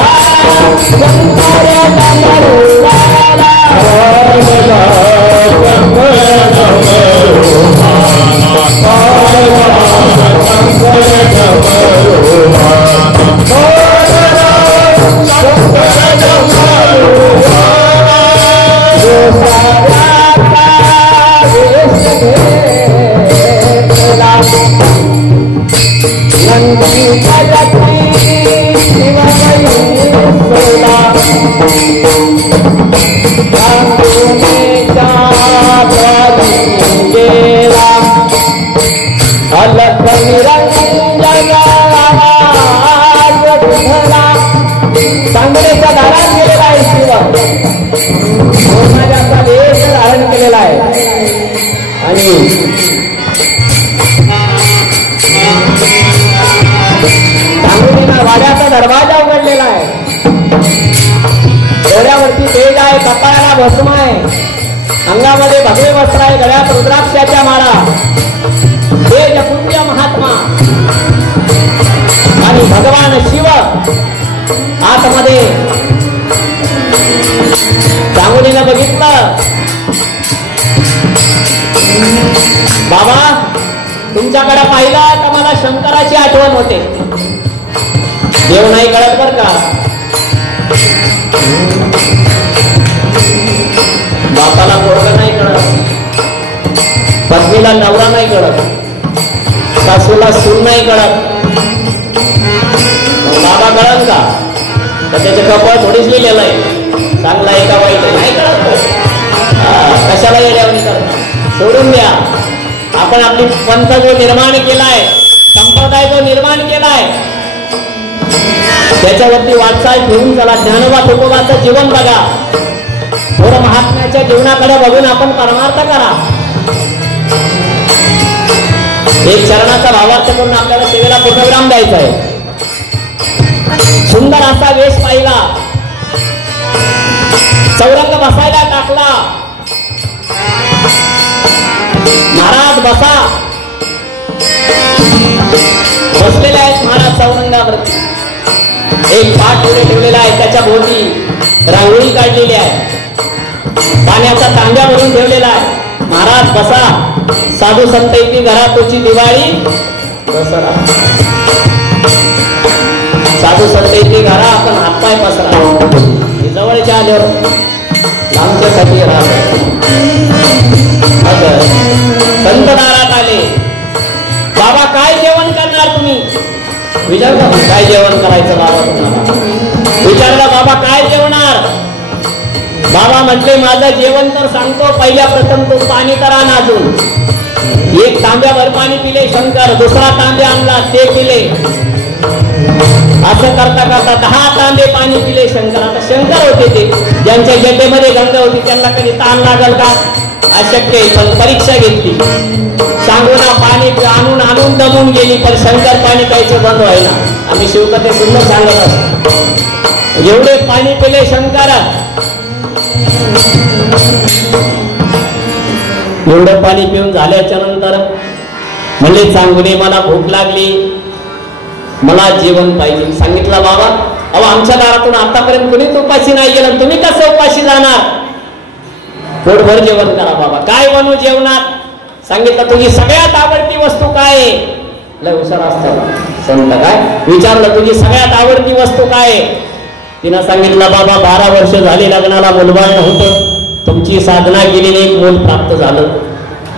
शंकर डमरुवाला आगला, चांगलेच्या दारात गेलेला आहे शिव, सोनाचा वेश धारण केलेला आहे आणि चांगलीना वाड्याचा दरवाजा उघडलेला आहे. डोळ्यावरती तेज आहे, कपाळाला भस्म आहे, अंगामध्ये भगवे वस्त्र आहे, गळ्यात रुद्राक्षाच्या माळा, तेज पुण्य महात्मा आणि भगवान शिव आतमध्ये. चांगुलीनं बघितलं, बाबा तुमच्याकडे पाहिलं तर मला शंकराची आठवण होते. देव नाही कळत बर का, बापाला पोरगा नाही कळत, पत्नीला नवरा नाही कळत, सासूला सून नाही कळत, बाबा कळत का? तर त्याचे कपाळ थोडीच लिहिलेलं आहे, चांगला आहे का वाईट आहे नाही कळत. कशाला येण्यावर करता, सोडून द्या. आपण आपली पंथ जो निर्माण केलाय, संप्रदाय जो निर्माण केलाय, त्याच्यावरती वाटचाल ठेवून चला. ज्ञानोबा तुकोबाचं जीवन बघा, थोडं महात्म्याच्या जीवनाकडे बघून आपण परमार्थ करा. एक चरणाचा भावार्थ करून आपल्याला सेवेला फोटोग्राम द्यायचा आहे. सुंदर असा वेश पाहिला, चौरंग बसायला टाकला. महाराज बसा, बसलेले आहेत महाराज चौरंगावरती. एक पाठ पुढे ठेवलेला आहे, त्याच्या भोवती रांगोळी काढलेली आहे. पाण्याचा तांब्या भरून ठेवलेला आहे. महाराज बसा, साधू संत येते घरात, तुझी दिवाळी दसरा. साधू संत येते घरा, आपण हातपाय पसरा. जवळच्या आल्यावर लांबच्यासाठी राहत. संत दारात आले. बाबा काय जेवण करणार तुम्ही? विचारलं काय जेवण करायचं बाबा तुम्हाला? विचारलं बाबा काय जेवणार? बाबा म्हटले माझं जेवण तर सांगतो. पहिल्या प्रथम तो पाणी तर आण. अजून एक तांब्याभर पाणी पिले शंकर. दुसरा तांब्या आणला ते पिले. असं करता करता 10 तांबे पाणी पिले शंकर. आता शंकर होते ते, ज्यांच्या जटेमध्ये गंगा होती त्यांना कधी ताण लागल का? अशक्य आहे. पण परीक्षा घेतली. सांगूना पाणी आणून आणून दमून गेली, पण शंकर पाणी प्यायचं बंद व्हायला. आम्ही शिवकथे सुंदर सांगत असतो. एवढे पाणी पिले शंकर. एवढं पाणी पिऊन झाल्याच्या नंतर म्हणजे सांगूने मला भूक लागली, मला जेवण पाहिजे. सांगितलं बाबा अहो आमच्या दारातून आतापर्यंत कुणीच उपाशी नाही गेलं, तुम्ही कसं उपाशी जाणार? पोटभर जेवण करा बाबा. काय बनवू जेवणात? सांगितलं तुझी सगळ्यात आवडती वस्तू काय आहे? लय हुशार असतात संत. काय विचारलं तुझी सगळ्यात आवडती वस्तू काय आहे? तिनं सांगितलं बाबा 12 वर्ष झाली लग्नाला मुलबाळ नव्हतं, तुमची साधना केलेली एक मूल प्राप्त झालं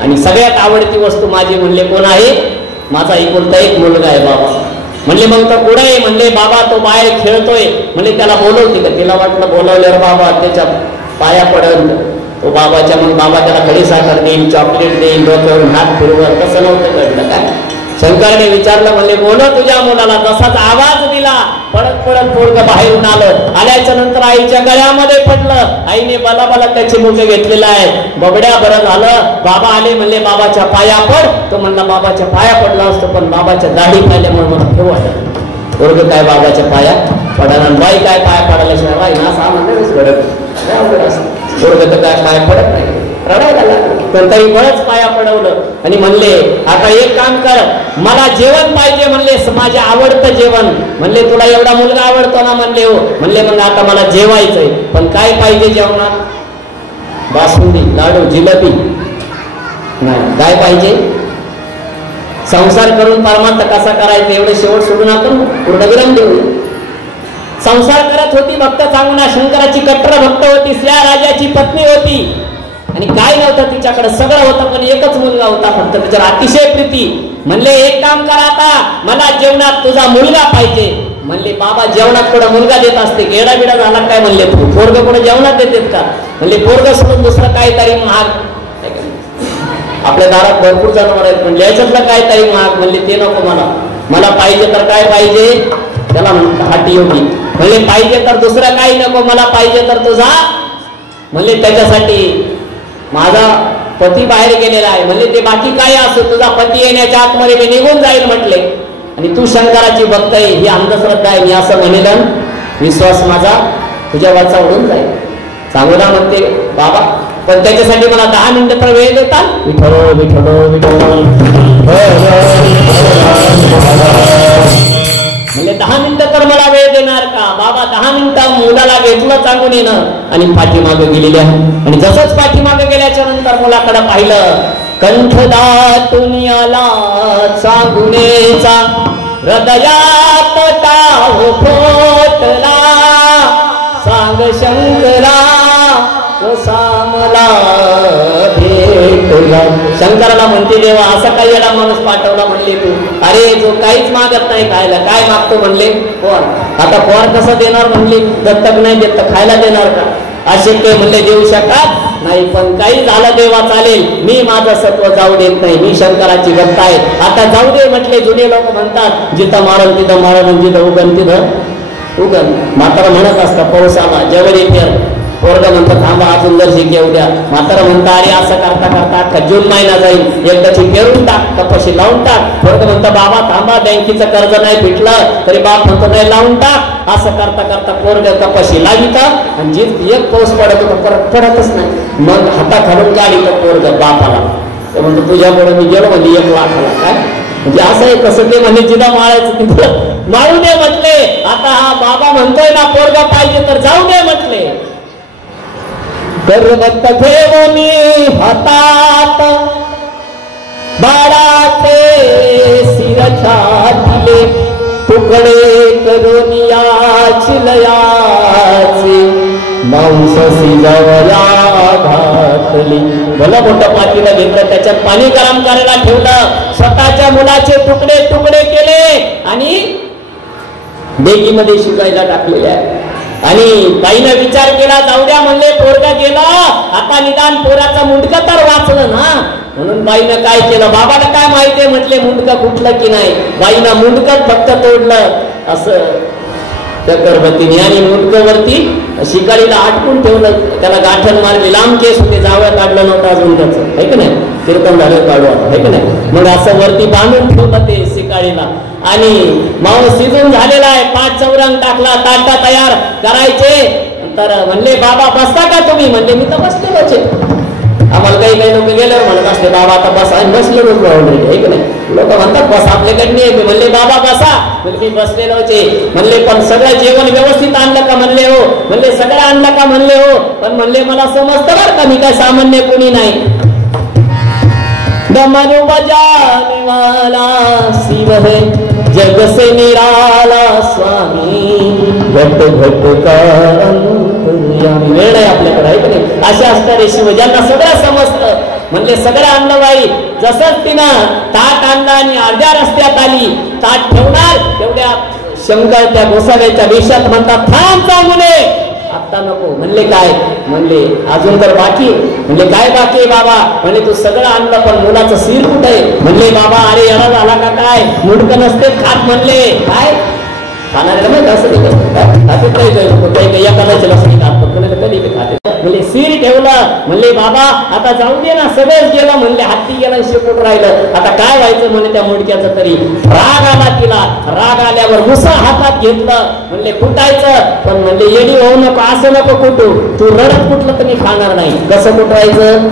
आणि सगळ्यात आवडती वस्तू माझी म्हणले कोण आहे? माझा एकुलता एक मुलगा आहे बाबा. म्हणले मग तो कुठं आहे? म्हणले बाबा तो बाहेर खेळतोय. म्हणजे त्याला बोलवते का? तिला वाटलं बोलवल्यावर बाबा त्याच्या पाया पडल. तो बाबाच्या मग बाबा त्याला खडी साखर देईल, चॉकलेट देईल, डोक्यावरून हात फिरवत. तसं नव्हतं कळलं काय. शंकरने विचारलं म्हणले बोलव तुझ्या मुलाला. जसाच आवाज दिला पडत पडत पोरगं बाहेरून आलं. आल्याच्या नंतर आईच्या गळ्यामध्ये पडलं. आईने बला त्याचे मुके घेतलेला आहे. बबड्या बरं झालं. बाबा आले म्हणले बाबाच्या पाया पड. तो म्हणला बाबाच्या पाया पडला असतो पण बाबाच्या दाढी पाहिल्यामुळे मला ठेव वाटलं. पोरगं काय बाबाच्या पाया पडायला, बाई काय पाया पडायला बाई ना सा म्हणलं पोरगं तर काय पाया पडत नाही. रडायला लागलं पण तरी बरंच पाया पडवलं आणि म्हणले आता एक काम कर, मला जेवण पाहिजे. म्हणले माझे आवडतं जेवण. म्हणले तुला एवढा मुलगा आवडतो ना? म्हणले हो. म्हणले मग आता मला जेवायचंय, पण काय पाहिजे जेवणात? बासुंदी, लाडू, जिलेबी नाही. काय पाहिजे? संसार करून परमार्थ कसा करायचा एवढं शेवट सोडून आपण पूर्णविराम देऊ. संसार करत होती भक्त चांगुना. शंकराची कट्टर भक्त होती. स्या राजाची पत्नी होती आणि काय नव्हतं तिच्याकडे, सगळं होतं पण एकच मुलगा होता फक्त. त्याच्यावर अतिशय प्रीती. म्हणले एक काम करा आता, मला जेवणात तुझा मुलगा पाहिजे. म्हणले बाबा जेवणात थोडा मुलगा देत असते, गेडा बिडा झाला काय? म्हणले तू पोरग कोण जेवणात देतात का? म्हणले पोरग सोडून दुसरं काहीतरी महाग. आपल्या दारात भरपूर जनावर आहेत म्हणले याच्यातलं काहीतरी महाग. म्हणले ते नको मला, मला पाहिजे तर काय पाहिजे? त्याला म्हणतात हाटी योगी. म्हणले पाहिजे तर दुसरं काही नको, मला पाहिजे तर तुझा. म्हणले त्याच्यासाठी माझा पती बाहेर गेलेला आहे. म्हणजे ते बाकी काय असो, तुझा पती येण्याच्या आतमध्ये ते निघून जाईल म्हटले. आणि तू शंकराची भक्त आहे ही अंधश्रद्धा आहे, मी असं म्हणेल विश्वास माझा तुझ्यावरचा उडून जाईल. चांगला म्हणते बाबा, पण त्याच्यासाठी मला 10 मिनिटं तर वेळ देतात. विठ्ठल विठ्ठल विठ्ठल म्हणजे 10 मिनिटं तर मला वेळ देणार का? बाबा 10 मिनिटं मुलाला घेतलं चांगून येणं आणि पाठीमागे गेलेल्या. आणि जसंच पाठीमागे गेल्याच्या नंतर मुलाकडे पाहिलं, कंठ दाटून आला चांगुनेचा, हृदयात टाव फुटला, सांग शंकरा कसा मला भेटला. शंकराला म्हणते देवा असा काही याला माणूस पाठवला? म्हणले तू अरे जो काहीच मागत नाही खायला, काय मागतो? म्हणले पोर. आता पोर कसं देणार? म्हणले दत्तक नाही देत तर खायला देणार का? अशक्य. म्हणले देऊ शकत नाही, पण काही झालं देवा चालेल, मी माझं सत्व जाऊ देत नाही, मी शंकराची भक्त आहे. आता जाऊ दे म्हटले. जुने लोक म्हणतात जिथं मारल तिथं मारल, जिथं उगन तिथं उगन. म्हातारा म्हणत असतात पाऊस आला जवळ फेर. पोरगा म्हणतात थांबा अजून जर शिके उद्या. म्हातारा म्हणता अरे असं करता करता अख्खा जून महिना जाईल, एकदाची पेरून टाक, कपाशी लावून टाक. पोरगा म्हणता बाबा थांबा, बँकेचं कर्ज नाही फिटलं तरी बाप म्हणतो नाही लावून टाक. असं करता करता पोरगा कपाशी लावित आणि जे एक पाऊस पडत होता परत पडतच नाही. मग हाता घालून गाडी तर पोरगा बापाला म्हणतो तुझ्यामुळे मी गेलो म्हणजे 1 लाखाला. काय म्हणजे असं आहे कसं? ते म्हणजे जिथं माळायचं तिथं माळू दे म्हटले. आता हा बाबा म्हणतोय ना पोरगा पाहिजे तर जाऊ दे म्हटले. पर्वत घेऊनी हातात बाळाचे शिर छाटले तुकडे करून चिलयाचे मांस शिजवया घातली. भलं मोठं पातेलं घेतलं त्याच्यात पाणी गरम करायला ठेवलं स्वतःच्या मुलाचे तुकडे तुकडे केले आणि देगीमध्ये शिजायला टाकलेले आहे. आणि बाईनं विचार केला जाऊ द्या म्हणले पोरगा गेला आता निदान पोराचा मुंडका तर वाचलं ना. म्हणून बाईनं काय केलं बाबाला काय माहितीये म्हटले मुंडका कुठलं की नाही. बाईनं मुंडकं फक्त तोडलं असं त्या गर्भवतीने आणि मुंडकावरती शिकारीला अटकून ठेवलं त्याला गाठण मारली. लांब केस होते जावया काढलं नव्हतं अजून त्याचं आहे की नाही कीर्तन झालं काढू आहे की नाही. मग असं वरती बांधून ठेवलं ते शिकारीला आणि मांस शिजून झालेला आहे. 5 चौरंग टाकला ताटा तयार करायचे. तर म्हणले बाबा बसता का तुम्ही म्हणले मी तर बसलेलोच आहे. आम्हाला काही लोक गेल्यावर म्हणत असते बाबा आता बसा आणि बसलेलो ऑलरेडी आहे की नाही. लोक म्हणतात बस आपल्याकडे नाही. म्हणले बाबा बसा म्हणजे मी बसलेलोच आहे. म्हणले पण सगळं जेवण व्यवस्थित आणलं का म्हणले हो. म्हणले सगळं आणलं का म्हणले हो. पण म्हणले मला समजतं बरं का मी काय सामान्य कोणी नाही. डमरू बजाने वाला शिव है जग से निराला स्वामी घट घट का वेळ आहे आपल्याकडे आहे की नाही. असे असणारे शिव ज्यांना सगळं समजतं. म्हणजे सगळं आणलं बाई जसंच तिनं ताट आणलं आणि अर्ध्या रस्त्यात आली ताट ठेवणार तेवढ्या शंकर त्या गोसाव्याच्या वेशात म्हणतात थांब चांगले आता नको. म्हणले काय म्हणले अजून तर बाकी. म्हणले काय बाकी आहे बाबा. म्हणले तू सगळं आणलं पण मुलाचं शिर कुठे आहे. म्हणले बाबा अरे येणं झाला का काय मुडकं नसते खात. म्हणले काय खाणाऱ्याला माहिती असं कधी खाते. म्हणले शिर ठेवलं. म्हणले बाबा आता जाऊ दे ना सगळंच गेलं. म्हणले हत्ती गेला शेपूट राहिलं आता काय व्हायचं म्हणे त्या मुडक्याचं. तरी राग आला तिला. राग आल्यावर मुसा हातात घेतलं. म्हणले कुटायचं पण म्हणले येडी होऊ नको असं नको कुटू. तू रडत कुठलं तर मी खाणार नाही. कसं कुटायचं.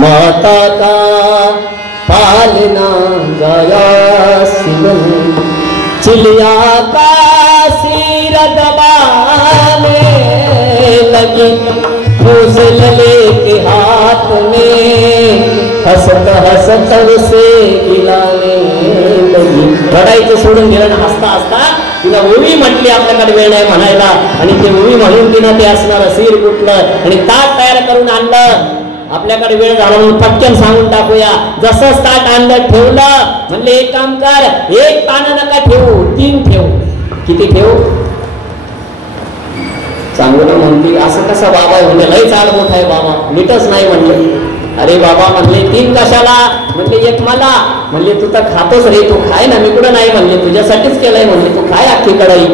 माता का पालना गया शिवन चिलिया का सिर दबाने लगी फूसले के हाथ में हसत हसत उसे गिलाने लगी. रडायचं सोडून दिलं ना हसता हसता तिला ओवी म्हटली आपल्याकडे वेळ नाही म्हणायला. आणि ते ओवी म्हणून तिनं ते असणारं शिर कुठलं आणि ताट तयार करून आणलं. आपल्याकडे वेळ झाला म्हणून पटकन सांगून टाकूया. जसं ताट आणलं ठेवलं. म्हणले एक काम कर 1 पानं नका ठेवू 3 ठेवू. किती ठेवू चांगलं म्हणते असं कसा बाबा म्हणजे लय चाड मोठा आहे बाबा नीटच नाही म्हणले. अरे बाबा म्हणले 3 कशाला. म्हणले 1 मला. म्हणले तू तर खातोच रे तू खाय ना. मी कुठं नाही म्हणले तुझ्यासाठीच केलंय. म्हणले तू खाय अख्खी कढई.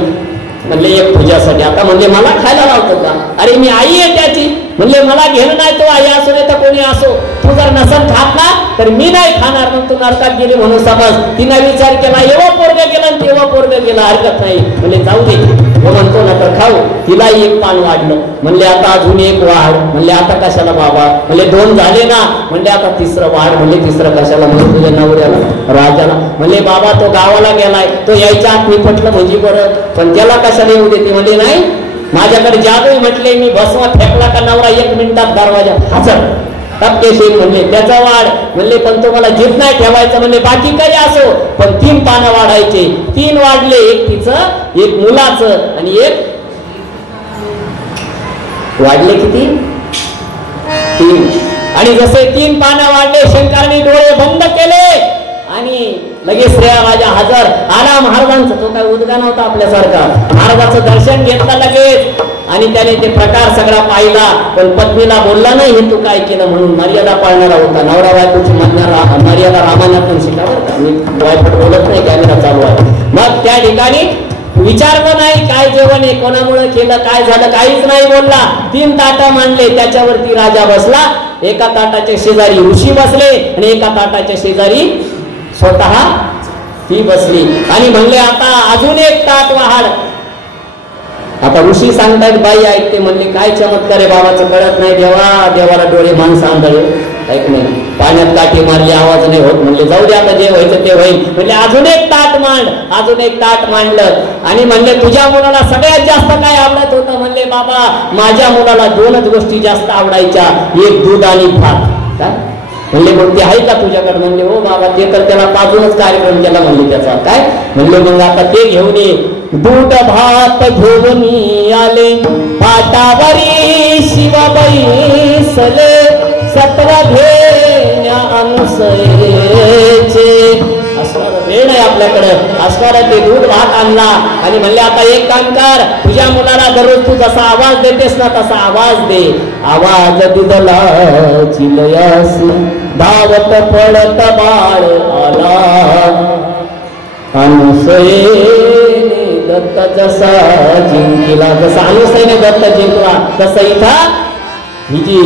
म्हणले 1 तुझ्यासाठी. आता म्हणले मला खायला लावतो का. अरे मी आई आहे त्याची. म्हणले मला घेणं नाही तो आई असो नाही तर कोणी असो. तू जर नसन खात ना तर मी नाही खाणार. मग तू नरकात गेली म्हणून समज. तिने विचार केला एवढं पोरग गेला तेव्हा पोरग गेला हरकत नाही. म्हणले जाऊ दे व म्हणतो ना तर खाऊ. तिलाही 1 पान वाढलं. म्हणले आता अजून 1 वाढ. म्हणले आता कशाला बाबा. म्हणले 2 झाले ना. म्हणले आता 3रं वाढ. म्हणले 3रं कशाला. म्हणजे तुझ्या नवऱ्याला राजाला. म्हणले बाबा तो गावाला गेलाय तो यायच्या आत निपटलं म्हणजे बरं पण त्याला कशाला येऊ देते. म्हणजे नाही माझ्याकडे जादू म्हटले मी भस्म फेकला का नवरा 1 मिनिटात दरवाजा हजर टपकेशील. म्हणले त्याचा वाढ. म्हणले पण तो मला जीत नाही ठेवायचं. म्हणले बाकी काही असो पण 3 पानं वाढायचे. 3 वाढले 1 तिचं 1 मुलाचं आणि 1 वाढले किती 3. आणि जसे 3 पानं वाढले शंकराने डोळे बंद केले आणि लगेच श्रेया राजा हजर आला. महाराजांचा तो काय उद्गा नव्हता आपल्यासारखा. महाराजांचं दर्शन घेतलं लगेच आणि त्याने ते प्रकार सगळा पाहिला पण पत्नीला बोलला नाही हे तू काय केलं म्हणून. मर्यादा पाळणारा होता. नवरा बायकोची मर्यादा रामायणातून शिकावं का. मी वायफट बोलत नाही कॅमेरा चालू आहे. मग त्या ठिकाणी विचारलं नाही काय जेवण आहे कोणामुळे केलं काय झालं काहीच नाही बोलला. 3 ताटं मांडले त्याच्यावरती राजा बसला. एका ताटाच्या शेजारी ऋषी बसले आणि एका ताटाच्या शेजारी स्वतः ती बसली आणि म्हणले आता अजून 1 ताट वाढ. आता ऋषी सांगतायत बाई ऐकते. म्हणले काय चमत्कार आहे बाबाचं कळत नाही. देवाला डोळे माणसं आंधळे ऐक नाही. पाण्यात काठी मारली, आवाज नाही होत. म्हणले जाऊ दे आता, जे व्हायचं ते होईल. म्हणजे अजून एक ताट मांड, अजून एक ताट मांडलं आणि म्हणले तुझ्या मुलाला सगळ्यात जास्त काय आवडत होतं? म्हणले बाबा माझ्या मुलाला दोनच गोष्टी जास्त आवडायच्या, एक दूध आणि भात. काय म्हणले मग ते आहे का तुझ्याकडे? म्हणले हो बाबा, ते तर त्याला पाजूनच कार्यक्रम केला. म्हणले त्याचा काय? म्हणले मग आता ते घेऊन ये. दूध भात घेऊन आले, पाटावरी शिवबाई सले, 17 भेण्या अनुसयेचे. असणार वेळ आहे आपल्याकडं, असणार ते दूध भात आणला आणि म्हणले आता एक काम कर, तुझ्या मुलाला दररोज तू जसा आवाज देतेस ना तसा आवाज दे. आवाज दिदला चिलयास, धावत पडत बाळ आला, अनुसयेने दत्त जसा जिंकला. जसा अनुसयेने दत्त जिंकला तसं इथं ही जी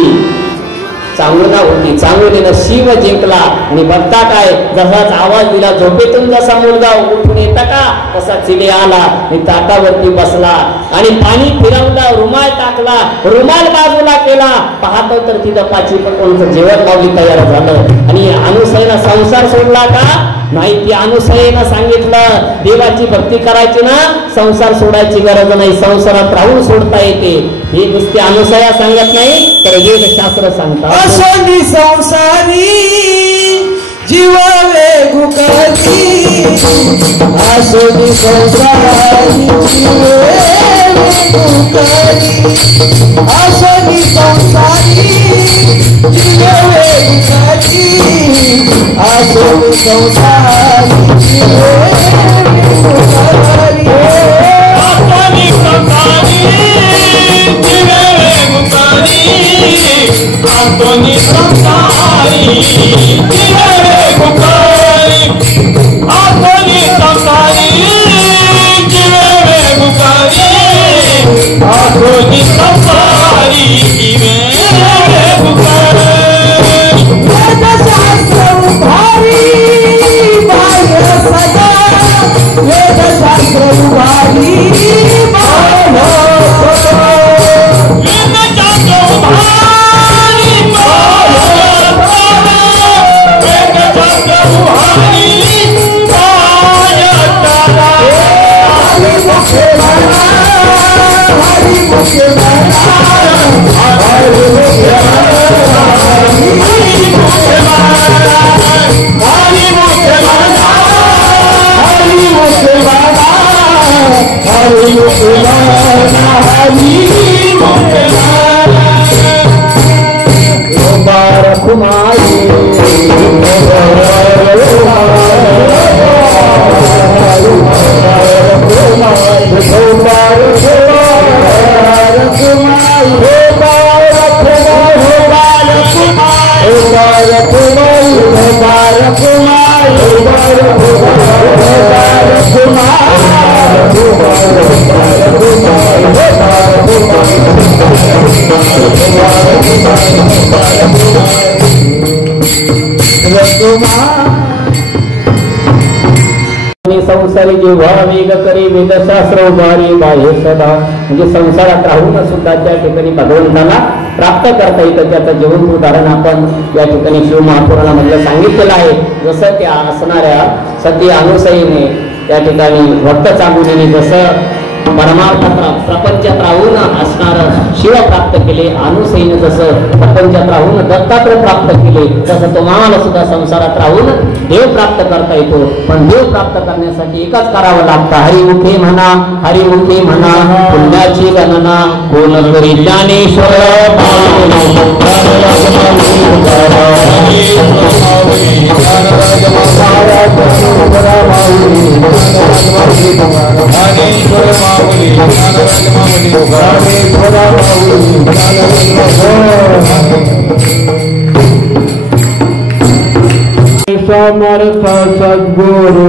चांगुला होती, चांगुलीनं शिव जिंकला. आणि बघता काय, जसाच आवाज दिला, झोपेतून जसा मुलगा उठून येता का तसा चिले आला आणि ताटावरती बसला आणि पाणी फिरवलं, रुमाल टाकला, रुमाल बाजूला केला. पाहतो तर तिथं 5 पटोळचं जेवण लावली तयार झालं. आणि अनुसयेनं संसार सोडला का? नाही, ती अनुसयेनं सांगितलं देवाची भक्ती करायची ना, संसार सोडायची गरज नाही, संसारात राहून सोडता येते. हे नुसते अनुसया सांगत नाही तर वेदशास्त्र सांगतात. असोनी संसारी जीवाले गुकती, असोनी संसारी जीवाले गुकती, असोनी संसारी जीवाले गुकती, असोनी संसारी जीवाले गुकती, असोनी संसारी जीवाले गुकती, असोनी संसारी जीवाले गुकती, असोनी संसारी जीवाले गुकती, असोनी संसारी जीवाले गुकती. वेदशास्त्र उभारी बाह्य सदा, वेदशास्त्र उभारी बाह्य सदा, वेदशास्त्र उभारी बाह्य सदा, वेदशास्त्र उभारी बाह्य सदा. हरी मुखे म्हणा, हरी मुखे म्हणा, हरी मुखे म्हणा, हरी मुखे म्हणा, हरी मुखे म्हणा, हरी मुखे म्हणा, हरी मुखे म्हणा, हरी मुखे म्हणा. मुबारक माई, संसारी जेव्हा वेग करी, वेदशास्त्र उभारी बाह्य सदा. म्हणजे संसारात राहून सुद्धा त्या ठिकाणी भगवंताला प्राप्त करता येतं. त्याचं जीवन उदाहरण आपण या ठिकाणी शिव महापुराणामध्ये सांगितलेलं आहे. जसं त्या असणाऱ्या सती अनुसयीने त्या ठिकाणी भक्त चांगुलीने जसं परमार्थात प्रपंचात राहून असणार शिव प्राप्त केले, अनुसयीने जसं प्रपंचात राहून दत्तात्रय प्राप्त केले, तसं तुम्हाला सुद्धा संसारात राहून देव प्राप्त करता येतो. पण देव प्राप्त करण्यासाठी एकच करावं लागतं, हरिमुखे म्हणा, हरिमुखे म्हणा, पुण्याची गणना कोण करी ज्ञानेश्वर. समर्थ सद्गुरु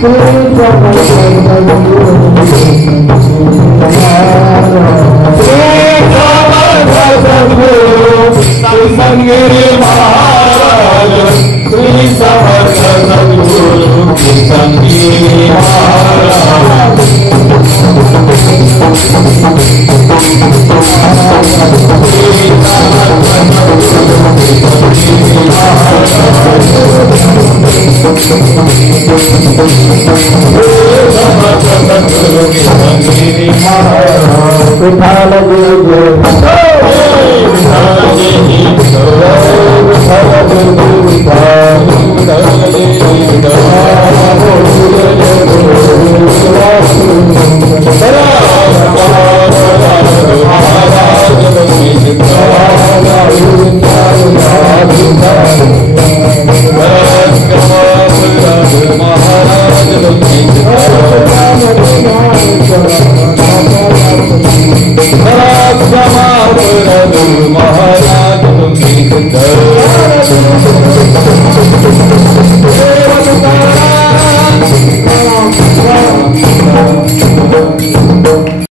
महाराज